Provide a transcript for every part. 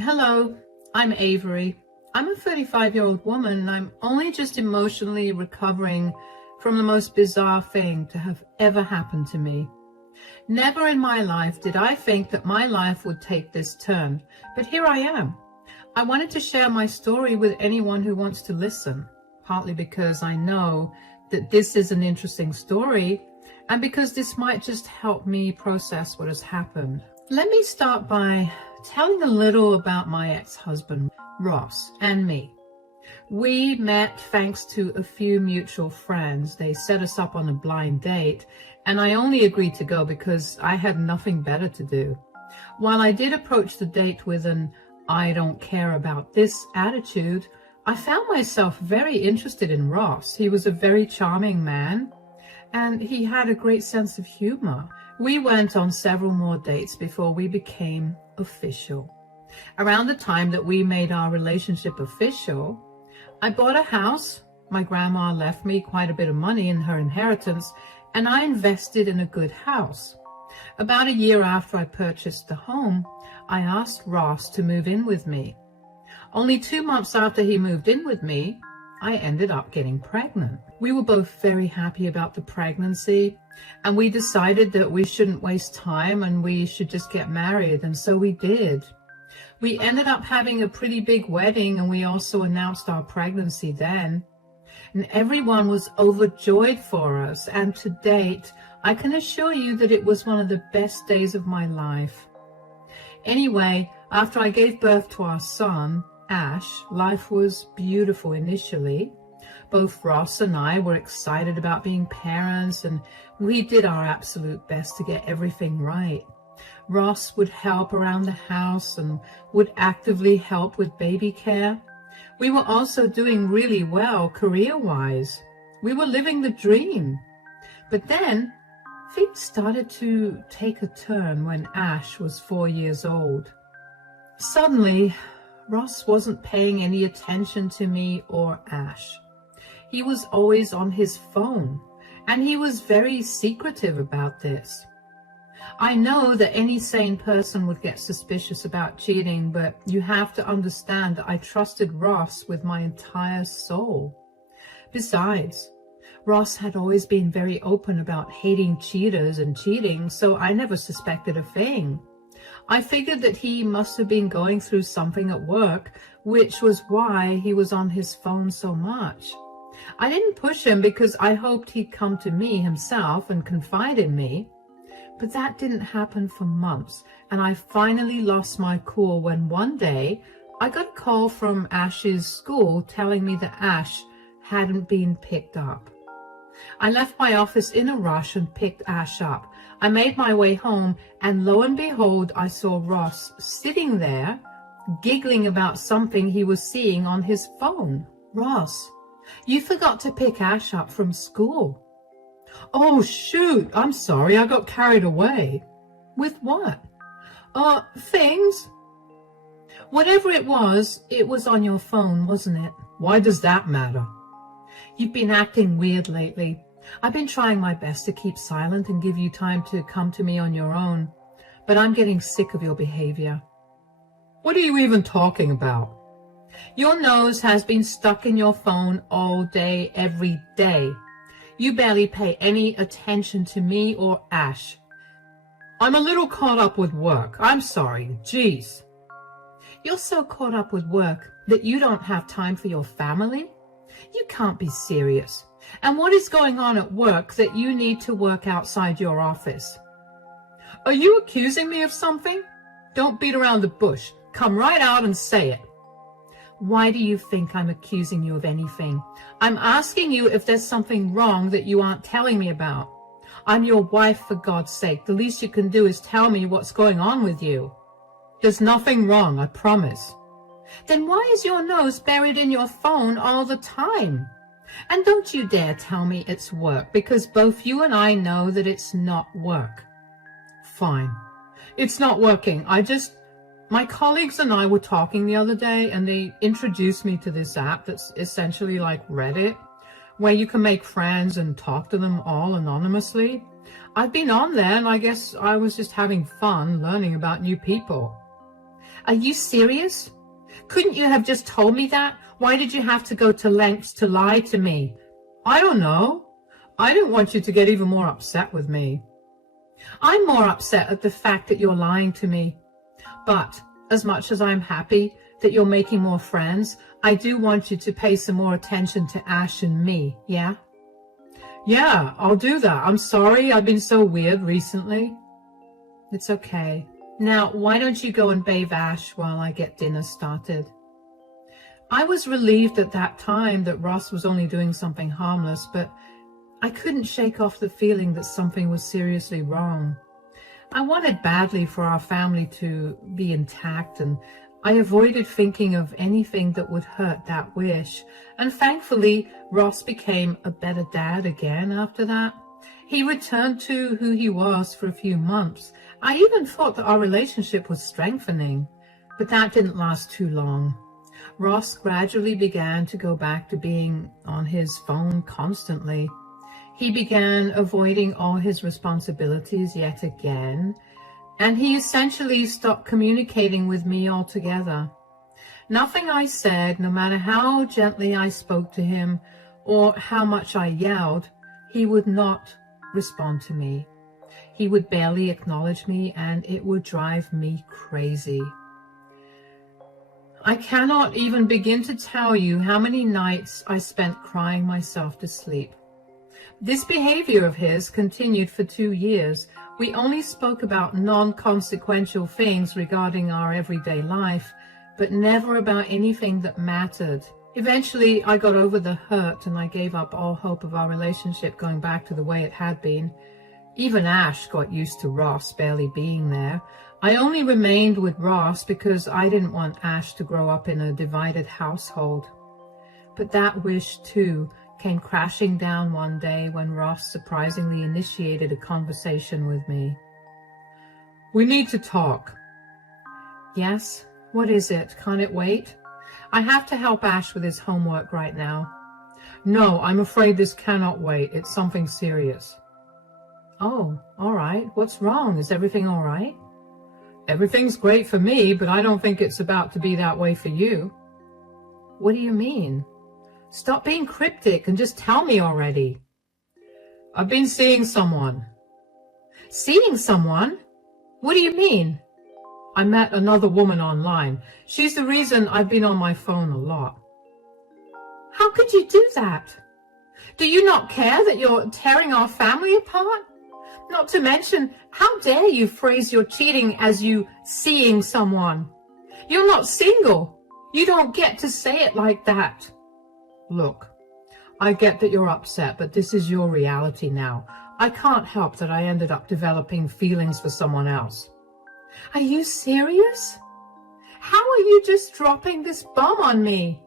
Hello, I'm Avery. I'm a 35-year-old woman and I'm only just emotionally recovering from the most bizarre thing to have ever happened to me. Never in my life did I think that my life would take this turn, but here I am. I wanted to share my story with anyone who wants to listen, partly because I know that this is an interesting story and because this might just help me process what has happened. Let me start by telling a little about my ex-husband, Ross, and me. We met thanks to a few mutual friends. They set us up on a blind date, and I only agreed to go because I had nothing better to do. While I did approach the date with an "I don't care about this" attitude, I found myself very interested in Ross. He was a very charming man, and he had a great sense of humor. We went on several more dates before we became official. Around the time that we made our relationship official, I bought a house. My grandma left me quite a bit of money in her inheritance, and I invested in a good house. About a year after I purchased the home, I asked Ross to move in with me. Only 2 months after he moved in with me, I ended up getting pregnant. We were both very happy about the pregnancy, and we decided that we shouldn't waste time and we should just get married, and so we did. We ended up having a pretty big wedding, and we also announced our pregnancy then. And everyone was overjoyed for us, and to date, I can assure you that it was one of the best days of my life. Anyway, after I gave birth to our son, Ash, life was beautiful initially. Both Ross and I were excited about being parents, and we did our absolute best to get everything right. Ross would help around the house and would actively help with baby care. We were also doing really well career-wise. We were living the dream. But then things started to take a turn when Ash was 4 years old. Suddenly, Ross wasn't paying any attention to me or Ash. He was always on his phone, and he was very secretive about this. I know that any sane person would get suspicious about cheating, but you have to understand that I trusted Ross with my entire soul. Besides, Ross had always been very open about hating cheaters and cheating, so I never suspected a thing. I figured that he must have been going through something at work, which was why he was on his phone so much. I didn't push him because I hoped he'd come to me himself and confide in me. But that didn't happen for months, and I finally lost my cool when one day I got a call from Ash's school telling me that Ash hadn't been picked up. I left my office in a rush and picked Ash up. I made my way home, and lo and behold, I saw Ross sitting there, giggling about something he was seeing on his phone. "Ross, you forgot to pick Ash up from school." "Oh, shoot, I'm sorry, I got carried away." "With what?" Things." "Whatever it was on your phone, wasn't it?" "Why does that matter?" "You've been acting weird lately. I've been trying my best to keep silent and give you time to come to me on your own, but I'm getting sick of your behavior." "What are you even talking about?" "Your nose has been stuck in your phone all day, every day. You barely pay any attention to me or Ash." "I'm a little caught up with work. I'm sorry. Geez." "You're so caught up with work that you don't have time for your family? You can't be serious. And what is going on at work that you need to work outside your office?" "Are you accusing me of something? Don't beat around the bush. Come right out and say it." "Why do you think I'm accusing you of anything? I'm asking you if there's something wrong that you aren't telling me about. I'm your wife, for God's sake. The least you can do is tell me what's going on with you." "There's nothing wrong, I promise." "Then why is your nose buried in your phone all the time? And don't you dare tell me it's work, because both you and I know that it's not work." "Fine. It's not working. My colleagues and I were talking the other day, and they introduced me to this app that's essentially like Reddit, where you can make friends and talk to them all anonymously. I've been on there, and I guess I was just having fun learning about new people. Are you serious? Couldn't you have just told me that? Why did you have to go to lengths to lie to me? I don't know. I didn't want you to get even more upset with me. I'm more upset at the fact that you're lying to me. But as much as I'm happy that you're making more friends, I do want you to pay some more attention to Ash and me, yeah? Yeah, I'll do that. I'm sorry I've been so weird recently. It's okay. Now, why don't you go and bathe Ash while I get dinner started? I was relieved at that time that Ross was only doing something harmless, but I couldn't shake off the feeling that something was seriously wrong. I wanted badly for our family to be intact, and I avoided thinking of anything that would hurt that wish. And thankfully, Ross became a better dad again after that. He returned to who he was for a few months. I even thought that our relationship was strengthening, but that didn't last too long. Ross gradually began to go back to being on his phone constantly. He began avoiding all his responsibilities yet again, and he essentially stopped communicating with me altogether. Nothing I said, no matter how gently I spoke to him or how much I yelled, he would not respond to me. He would barely acknowledge me, and it would drive me crazy. I cannot even begin to tell you how many nights I spent crying myself to sleep. This behavior of his continued for 2 years. We only spoke about non-consequential things regarding our everyday life, but never about anything that mattered. Eventually, I got over the hurt and I gave up all hope of our relationship going back to the way it had been. Even Ash got used to Ross barely being there. I only remained with Ross because I didn't want Ash to grow up in a divided household. But that wish, too, came crashing down one day when Ross surprisingly initiated a conversation with me. We need to talk. Yes? What is it? Can't it wait? I have to help Ash with his homework right now. No, I'm afraid this cannot wait. It's something serious. Oh, all right. What's wrong? Is everything all right? Everything's great for me, but I don't think it's about to be that way for you. What do you mean? Stop being cryptic and just tell me already. I've been seeing someone. Seeing someone? What do you mean? I met another woman online. She's the reason I've been on my phone a lot. How could you do that? Do you not care that you're tearing our family apart? Not to mention, how dare you phrase your cheating as you seeing someone? You're not single. You don't get to say it like that. Look, I get that you're upset, but this is your reality now. I can't help that I ended up developing feelings for someone else. Are you serious? How are you just dropping this bomb on me?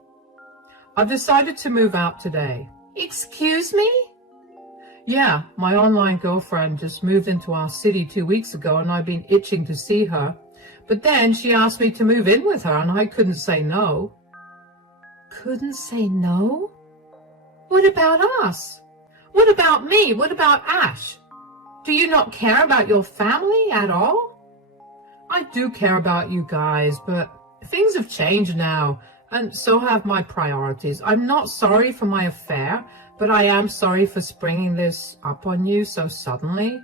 I've decided to move out today. Excuse me? Yeah, my online girlfriend just moved into our city 2 weeks ago, and I've been itching to see her. But then she asked me to move in with her, and I couldn't say no. Couldn't say no? What about us? What about me? What about Ash? Do you not care about your family at all? I do care about you guys, but things have changed now, and so have my priorities. I'm not sorry for my affair, but I am sorry for springing this up on you so suddenly.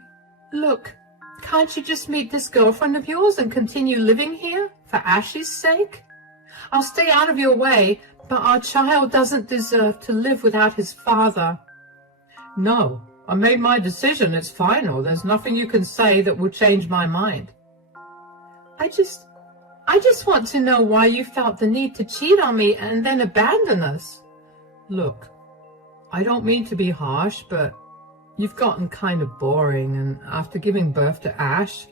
Look, can't you just meet this girlfriend of yours and continue living here for Ash's sake? I'll stay out of your way, but our child doesn't deserve to live without his father. No, I made my decision. It's final. There's nothing you can say that will change my mind. I just want to know why you felt the need to cheat on me and then abandon us. Look, I don't mean to be harsh, but you've gotten kind of boring, and after giving birth to Ash,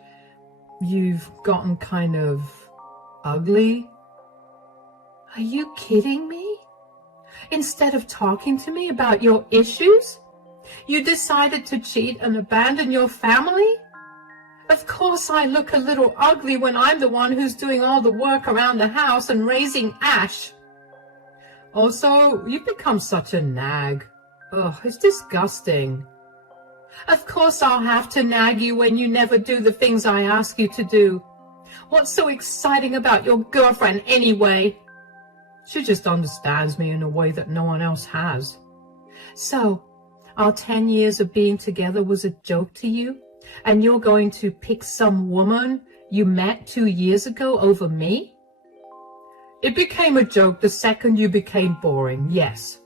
you've gotten kind of ugly. Are you kidding me? Instead of talking to me about your issues, you decided to cheat and abandon your family? Of course I look a little ugly when I'm the one who's doing all the work around the house and raising Ash. Also, you've become such a nag. Ugh, it's disgusting. Of course I'll have to nag you when you never do the things I ask you to do. What's so exciting about your girlfriend anyway? She just understands me in a way that no one else has. So, our 10 years of being together was a joke to you? And you're going to pick some woman you met 2 years ago over me? It became a joke the second you became boring, yes.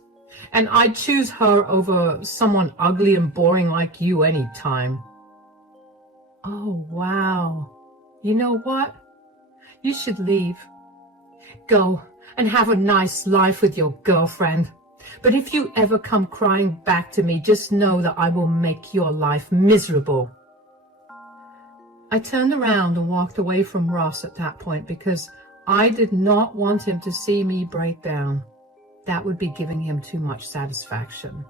And I'd choose her over someone ugly and boring like you any time. Oh, wow. You know what? You should leave. Go and have a nice life with your girlfriend. But if you ever come crying back to me, just know that I will make your life miserable. I turned around and walked away from Ross at that point because I did not want him to see me break down. That would be giving him too much satisfaction.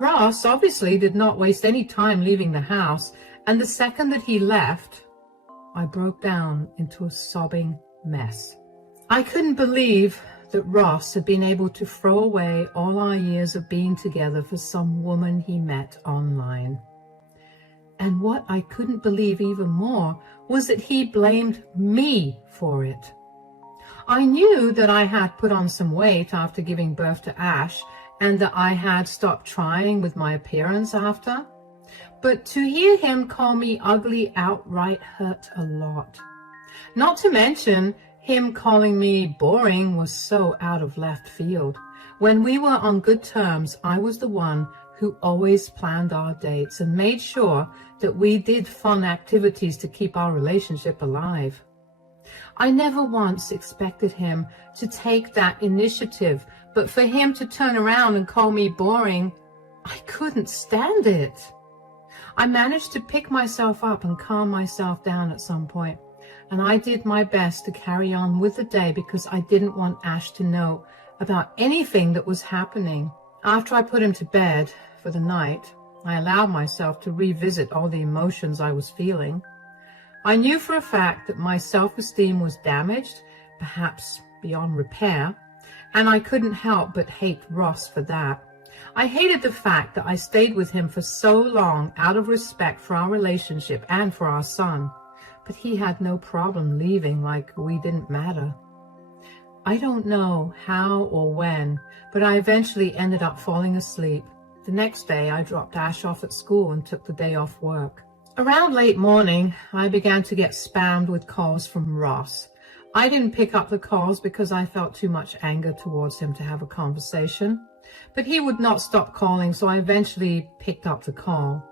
Ross obviously did not waste any time leaving the house, and the second that he left, I broke down into a sobbing mess. I couldn't believe that Ross had been able to throw away all our years of being together for some woman he met online. And what I couldn't believe even more was that he blamed me for it. I knew that I had put on some weight after giving birth to Ash and that I had stopped trying with my appearance after. But to hear him call me ugly outright hurt a lot. Not to mention, him calling me boring was so out of left field. When we were on good terms, I was the one who always planned our dates and made sure that we did fun activities to keep our relationship alive. I never once expected him to take that initiative, but for him to turn around and call me boring, I couldn't stand it. I managed to pick myself up and calm myself down at some point, and I did my best to carry on with the day because I didn't want Ash to know about anything that was happening. After I put him to bed for the night, I allowed myself to revisit all the emotions I was feeling. I knew for a fact that my self-esteem was damaged, perhaps beyond repair, and I couldn't help but hate Ross for that. I hated the fact that I stayed with him for so long out of respect for our relationship and for our son, but he had no problem leaving like we didn't matter. I don't know how or when, but I eventually ended up falling asleep. The next day, I dropped Ash off at school and took the day off work. Around late morning, I began to get spammed with calls from Ross. I didn't pick up the calls because I felt too much anger towards him to have a conversation, but he would not stop calling, so I eventually picked up the call.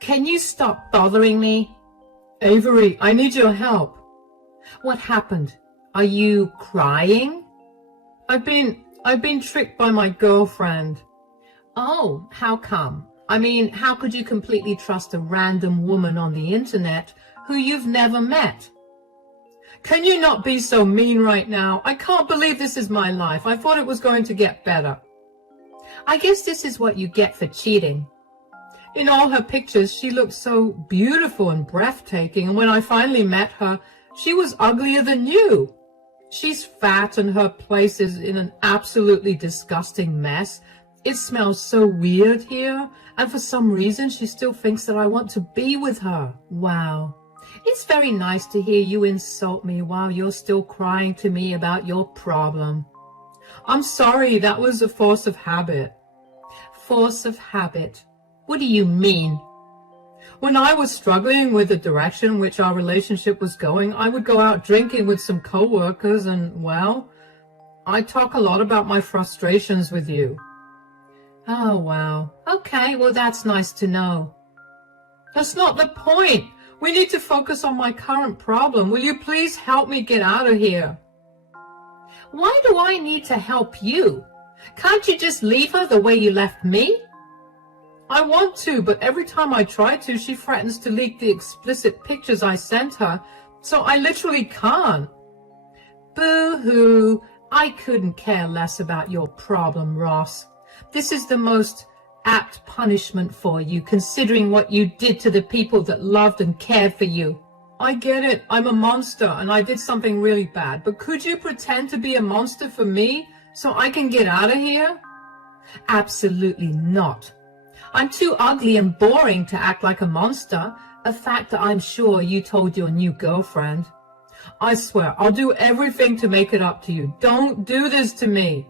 Can you stop bothering me? Avery, I need your help. What happened? Are you crying? I've been tricked by my girlfriend. Oh, how come? I mean, how could you completely trust a random woman on the internet who you've never met? Can you not be so mean right now? I can't believe this is my life. I thought it was going to get better. I guess this is what you get for cheating. In all her pictures, she looked so beautiful and breathtaking, and when I finally met her, she was uglier than you. She's fat and her place is in an absolutely disgusting mess. It smells so weird here, and for some reason she still thinks that I want to be with her. Wow. It's very nice to hear you insult me while you're still crying to me about your problem. I'm sorry, that was a force of habit. Force of habit? What do you mean? When I was struggling with the direction in which our relationship was going, I would go out drinking with some coworkers and, well, I talk a lot about my frustrations with you. Oh, wow. Okay, well, that's nice to know. That's not the point. We need to focus on my current problem. Will you please help me get out of here? Why do I need to help you? Can't you just leave her the way you left me? I want to, but every time I try to, she threatens to leak the explicit pictures I sent her, so I literally can't. Boo-hoo. I couldn't care less about your problem, Ross. This is the most apt punishment for you, considering what you did to the people that loved and cared for you. I get it. I'm a monster, and I did something really bad, but could you pretend to be a monster for me so I can get out of here? Absolutely not. I'm too ugly and boring to act like a monster, A fact that I'm sure you told your new girlfriend. I swear, I'll do everything to make it up to you. Don't do this to me.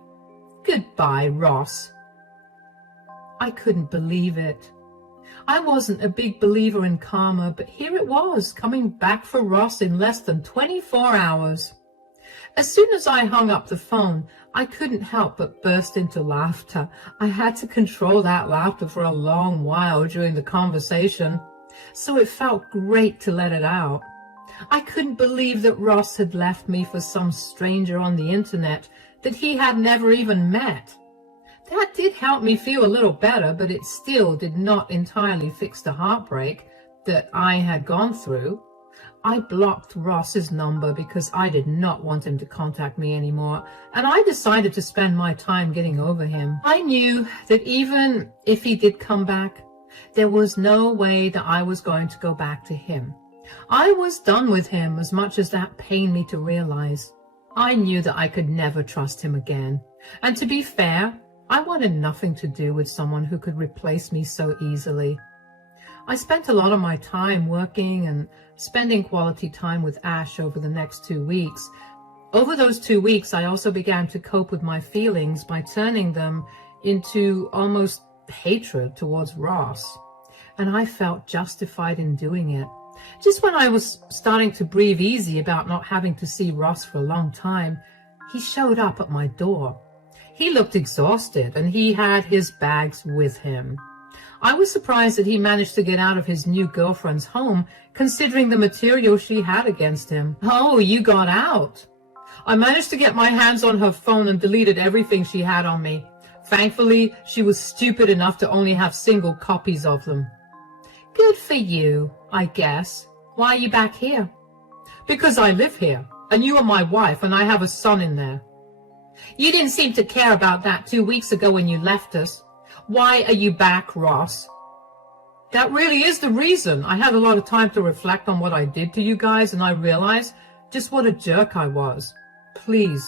Goodbye, Ross. I couldn't believe it. I wasn't a big believer in karma, but here it was, coming back for Ross in less than 24 hours. As soon as I hung up the phone, I couldn't help but burst into laughter. I had to control that laughter for a long while during the conversation, so it felt great to let it out. I couldn't believe that Ross had left me for some stranger on the internet that he had never even met. That did help me feel a little better, but it still did not entirely fix the heartbreak that I had gone through. I blocked Ross's number because I did not want him to contact me anymore, and I decided to spend my time getting over him. I knew that even if he did come back, there was no way that I was going to go back to him. I was done with him, as much as that pained me to realize. I knew that I could never trust him again, and to be fair, I wanted nothing to do with someone who could replace me so easily. I spent a lot of my time working and spending quality time with Ash over the next 2 weeks. Over those 2 weeks, I also began to cope with my feelings by turning them into almost hatred towards Ross, and I felt justified in doing it. Just when I was starting to breathe easy about not having to see Ross for a long time, he showed up at my door. He looked exhausted, and he had his bags with him. I was surprised that he managed to get out of his new girlfriend's home, considering the material she had against him. Oh, you got out. I managed to get my hands on her phone and deleted everything she had on me. Thankfully, she was stupid enough to only have single copies of them. Good for you, I guess. Why are you back here? Because I live here, and you are my wife, and I have a son in there. You didn't seem to care about that 2 weeks ago when you left us. Why are you back, Ross? That really is the reason. I had a lot of time to reflect on what I did to you guys, and I realized just what a jerk I was. Please,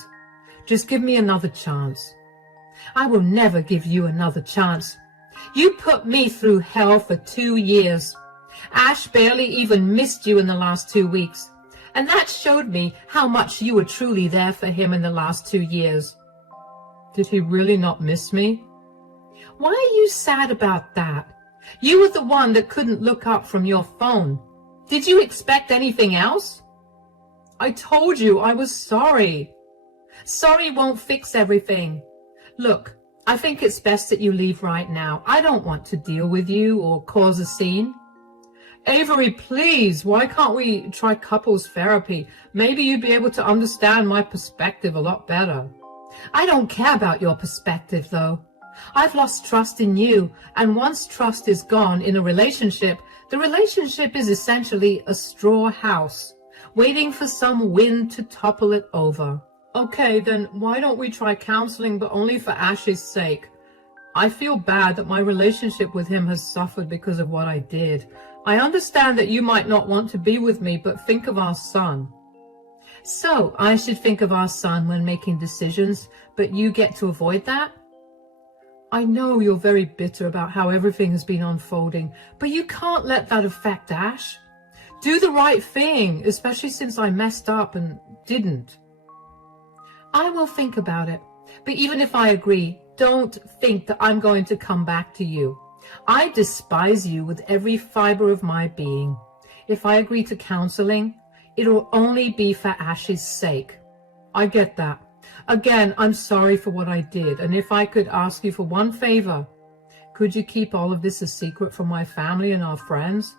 just give me another chance. I will never give you another chance. You put me through hell for 2 years. Ash barely even missed you in the last 2 weeks. And that showed me how much you were truly there for him in the last 2 years. Did he really not miss me? Why are you sad about that? You were the one that couldn't look up from your phone. Did you expect anything else? I told you I was sorry. Sorry won't fix everything. Look, I think it's best that you leave right now. I don't want to deal with you or cause a scene. Avery, please, why can't we try couples therapy? Maybe you'd be able to understand my perspective a lot better. I don't care about your perspective, though. I've lost trust in you, and once trust is gone in a relationship, the relationship is essentially a straw house, waiting for some wind to topple it over. Okay, then why don't we try counseling, but only for Ash's sake? I feel bad that my relationship with him has suffered because of what I did. I understand that you might not want to be with me, but think of our son. So, I should think of our son when making decisions, but you get to avoid that? I know you're very bitter about how everything has been unfolding, but you can't let that affect Ash. Do the right thing, especially since I messed up and didn't. I will think about it, but even if I agree, don't think that I'm going to come back to you. I despise you with every fiber of my being. If I agree to counseling, it'll only be for Ash's sake. I get that. Again, I'm sorry for what I did, and if I could ask you for one favor, could you keep all of this a secret from my family and our friends?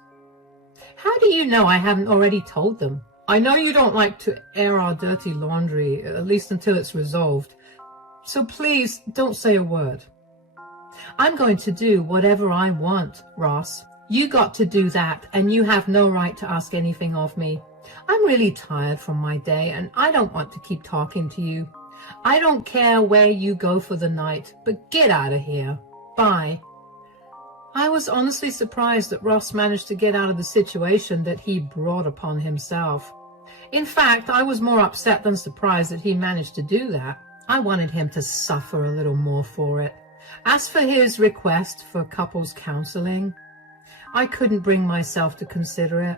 How do you know I haven't already told them? I know you don't like to air our dirty laundry, at least until it's resolved. So please, don't say a word. I'm going to do whatever I want, Ross. You got to do that, and you have no right to ask anything of me. I'm really tired from my day, and I don't want to keep talking to you. I don't care where you go for the night, but get out of here. Bye. I was honestly surprised that Ross managed to get out of the situation that he brought upon himself. In fact, I was more upset than surprised that he managed to do that. I wanted him to suffer a little more for it. As for his request for couples counseling, I couldn't bring myself to consider it.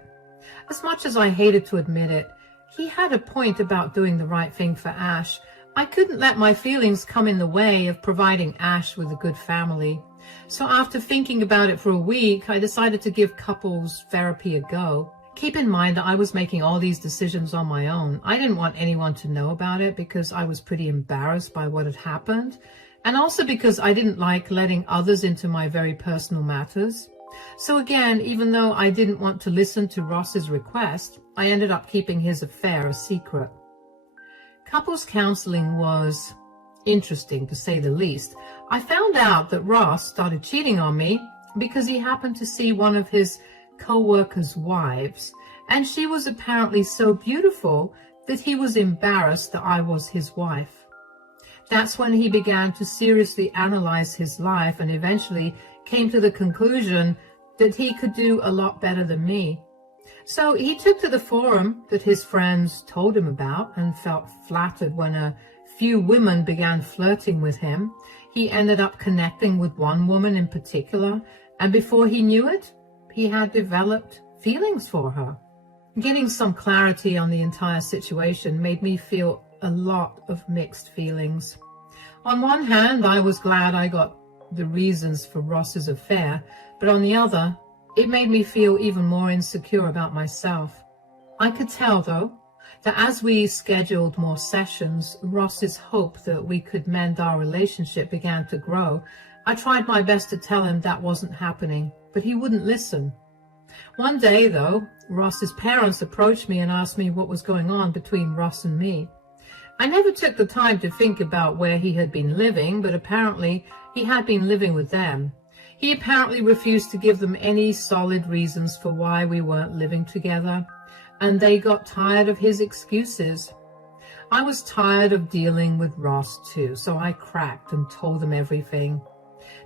As much as I hated to admit it, he had a point about doing the right thing for Ash. I couldn't let my feelings come in the way of providing Ash with a good family. So after thinking about it for a week, I decided to give couples therapy a go. Keep in mind that I was making all these decisions on my own. I didn't want anyone to know about it because I was pretty embarrassed by what had happened, and also because I didn't like letting others into my very personal matters. So again, even though I didn't want to listen to Ross's request, I ended up keeping his affair a secret. Couples counseling was interesting, to say the least. I found out that Ross started cheating on me because he happened to see one of his co-workers' wives, and she was apparently so beautiful that he was embarrassed that I was his wife. That's when he began to seriously analyze his life and eventually came to the conclusion that he could do a lot better than me. So he took to the forum that his friends told him about and felt flattered when a few women began flirting with him. He ended up connecting with one woman in particular, and before he knew it, he had developed feelings for her. Getting some clarity on the entire situation made me feel a lot of mixed feelings. On one hand, I was glad I got the reasons for Ross's affair, but on the other, it made me feel even more insecure about myself. I could tell, though, that as we scheduled more sessions, Ross's hope that we could mend our relationship began to grow. I tried my best to tell him that wasn't happening, but he wouldn't listen. One day, though, Ross's parents approached me and asked me what was going on between Ross and me. I never took the time to think about where he had been living, but apparently he had been living with them. He apparently refused to give them any solid reasons for why we weren't living together, and they got tired of his excuses. I was tired of dealing with Ross too, so I cracked and told them everything.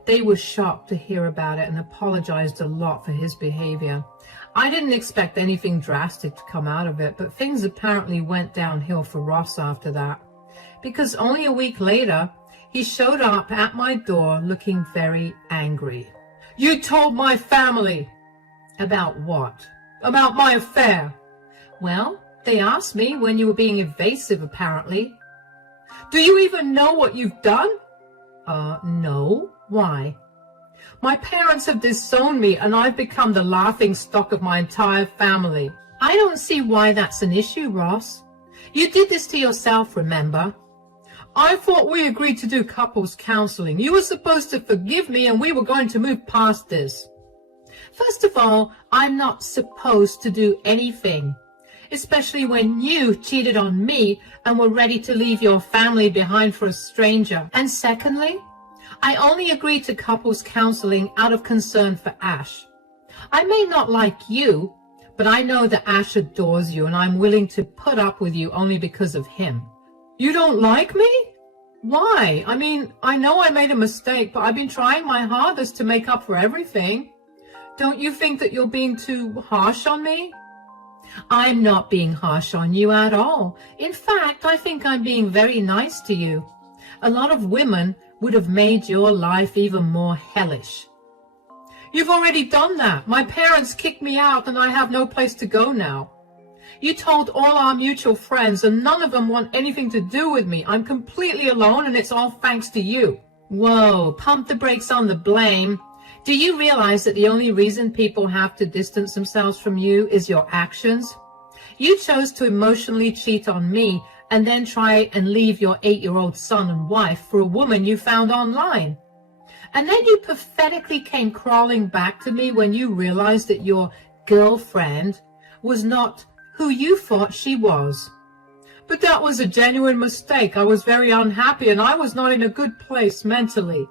They were shocked to hear about it and apologized a lot for his behavior. I didn't expect anything drastic to come out of it, but things apparently went downhill for Ross after that, because only a week later, he showed up at my door looking very angry. "You told my family." "About what?" "About my affair." "Well, they asked me when you were being evasive, apparently." "Do you even know what you've done?" No. Why?" "My parents have disowned me and I've become the laughing stock of my entire family." "I don't see why that's an issue, Ross. You did this to yourself, remember?" "I thought we agreed to do couples counseling. You were supposed to forgive me and we were going to move past this." "First of all, I'm not supposed to do anything, especially when you cheated on me and were ready to leave your family behind for a stranger. And secondly, I only agreed to couples counseling out of concern for Ash. I may not like you, but I know that Ash adores you and I'm willing to put up with you only because of him." "You don't like me? Why? I mean, I know I made a mistake, but I've been trying my hardest to make up for everything. Don't you think that you're being too harsh on me?" "I'm not being harsh on you at all. In fact, I think I'm being very nice to you. A lot of women would have made your life even more hellish." "You've already done that. My parents kicked me out and I have no place to go now. You told all our mutual friends and none of them want anything to do with me. I'm completely alone and it's all thanks to you." Whoa, pump the brakes on the blame. Do you realize that the only reason people have to distance themselves from you is your actions? You chose to emotionally cheat on me and then try and leave your 8-year-old son and wife for a woman you found online. And then you pathetically came crawling back to me when you realized that your girlfriend was not who you thought she was. "But that was a genuine mistake. I was very unhappy and I was not in a good place mentally."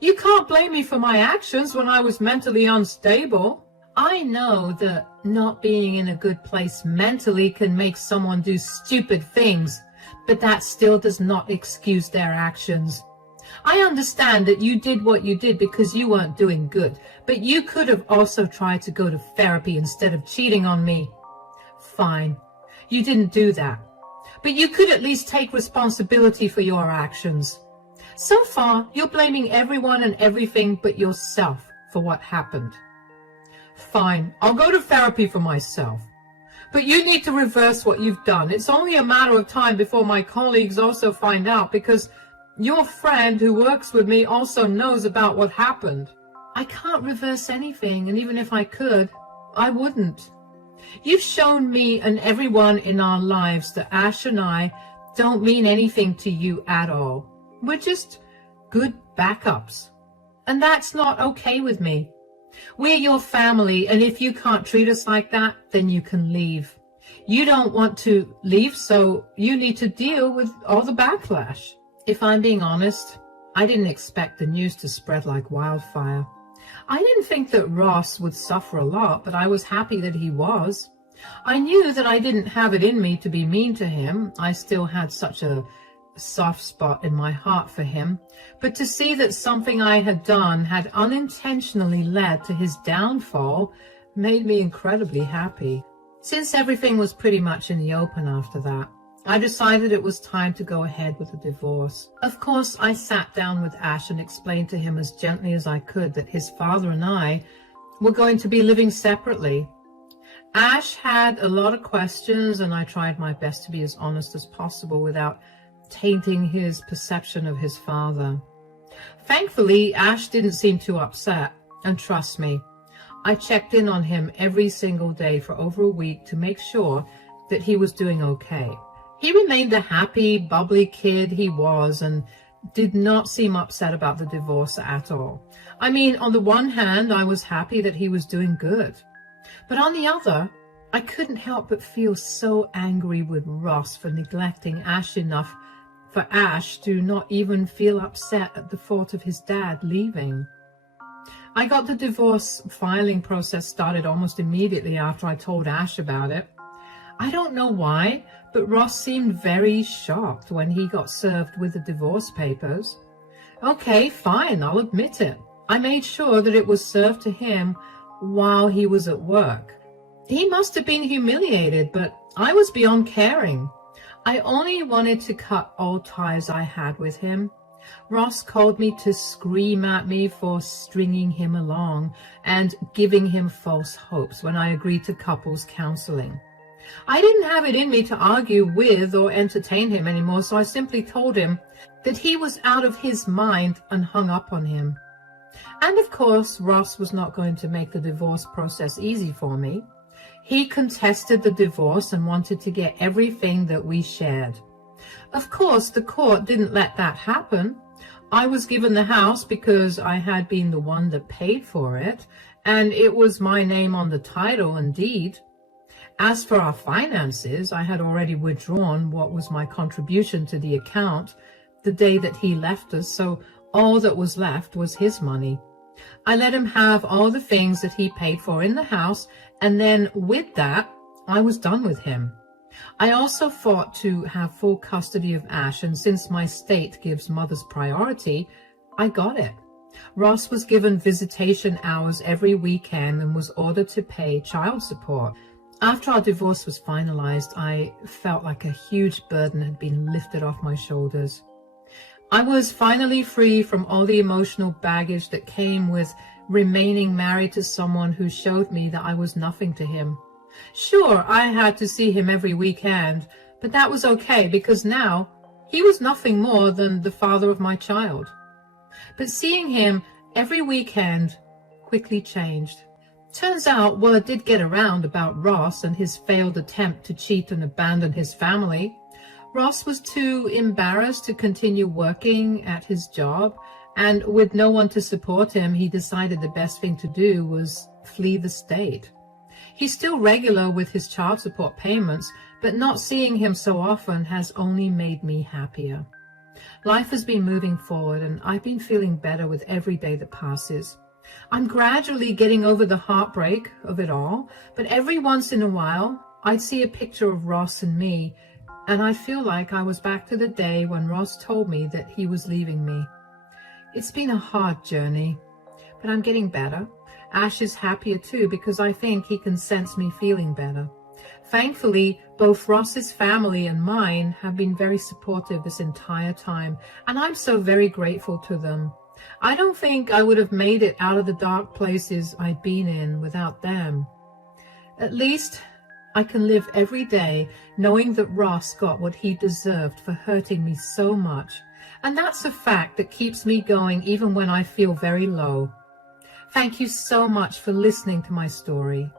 "You can't blame me for my actions when I was mentally unstable." I know that not being in a good place mentally can make someone do stupid things, but that still does not excuse their actions. I understand that you did what you did because you weren't doing good, but you could have also tried to go to therapy instead of cheating on me. Fine, you didn't do that, but you could at least take responsibility for your actions. So far, you're blaming everyone and everything but yourself for what happened. Fine, I'll go to therapy for myself. But you need to reverse what you've done. It's only a matter of time before my colleagues also find out, because your friend who works with me also knows about what happened. I can't reverse anything, and even if I could, I wouldn't. You've shown me and everyone in our lives that Ash and I don't mean anything to you at all. We're just good backups. And that's not okay with me. We're your family, and if you can't treat us like that, then you can leave. You don't want to leave, so you need to deal with all the backlash. If I'm being honest, I didn't expect the news to spread like wildfire. I didn't think that Ross would suffer a lot, but I was happy that he was. I knew that I didn't have it in me to be mean to him. I still had such a soft spot in my heart for him. But to see that something I had done had unintentionally led to his downfall made me incredibly happy. Since everything was pretty much in the open after that, I decided it was time to go ahead with the divorce. Of course, I sat down with Ash and explained to him as gently as I could that his father and I were going to be living separately. Ash had a lot of questions, and I tried my best to be as honest as possible without tainting his perception of his father. Thankfully, Ash didn't seem too upset, and trust me, I checked in on him every single day for over a week to make sure that he was doing okay. He remained the happy, bubbly kid he was and did not seem upset about the divorce at all. I mean, on the one hand, I was happy that he was doing good. But on the other, I couldn't help but feel so angry with Ross for neglecting Ash enough for Ash to not even feel upset at the thought of his dad leaving. I got the divorce filing process started almost immediately after I told Ash about it. I don't know why, but Ross seemed very shocked when he got served with the divorce papers. Okay, fine, I'll admit it. I made sure that it was served to him while he was at work. He must have been humiliated, but I was beyond caring. I only wanted to cut all ties I had with him. Ross called me to scream at me for stringing him along and giving him false hopes when I agreed to couples counseling. I didn't have it in me to argue with or entertain him anymore, so I simply told him that he was out of his mind and hung up on him. And of course, Ross was not going to make the divorce process easy for me. He contested the divorce and wanted to get everything that we shared. Of course, the court didn't let that happen. I was given the house because I had been the one that paid for it, and it was my name on the title and deed. As for our finances, I had already withdrawn what was my contribution to the account the day that he left us, so all that was left was his money. I let him have all the things that he paid for in the house, and then with that, I was done with him. I also fought to have full custody of Ash, and since my state gives mothers priority, I got it. Ross was given visitation hours every weekend and was ordered to pay child support. After our divorce was finalized, I felt like a huge burden had been lifted off my shoulders. I was finally free from all the emotional baggage that came with remaining married to someone who showed me that I was nothing to him. Sure, I had to see him every weekend, but that was okay because now he was nothing more than the father of my child. But seeing him every weekend quickly changed. Turns out word did get around about Ross and his failed attempt to cheat and abandon his family. Ross was too embarrassed to continue working at his job, and with no one to support him, he decided the best thing to do was flee the state. He's still regular with his child support payments, but not seeing him so often has only made me happier. Life has been moving forward, and I've been feeling better with every day that passes. I'm gradually getting over the heartbreak of it all, but every once in a while, I'd see a picture of Ross and me, and I feel like I was back to the day when Ross told me that he was leaving me. It's been a hard journey, but I'm getting better. Ash is happier too because I think he can sense me feeling better. Thankfully, both Ross's family and mine have been very supportive this entire time, and I'm so very grateful to them. I don't think I would have made it out of the dark places I've been in without them. At least I can live every day knowing that Ross got what he deserved for hurting me so much, and that's a fact that keeps me going even when I feel very low. Thank you so much for listening to my story.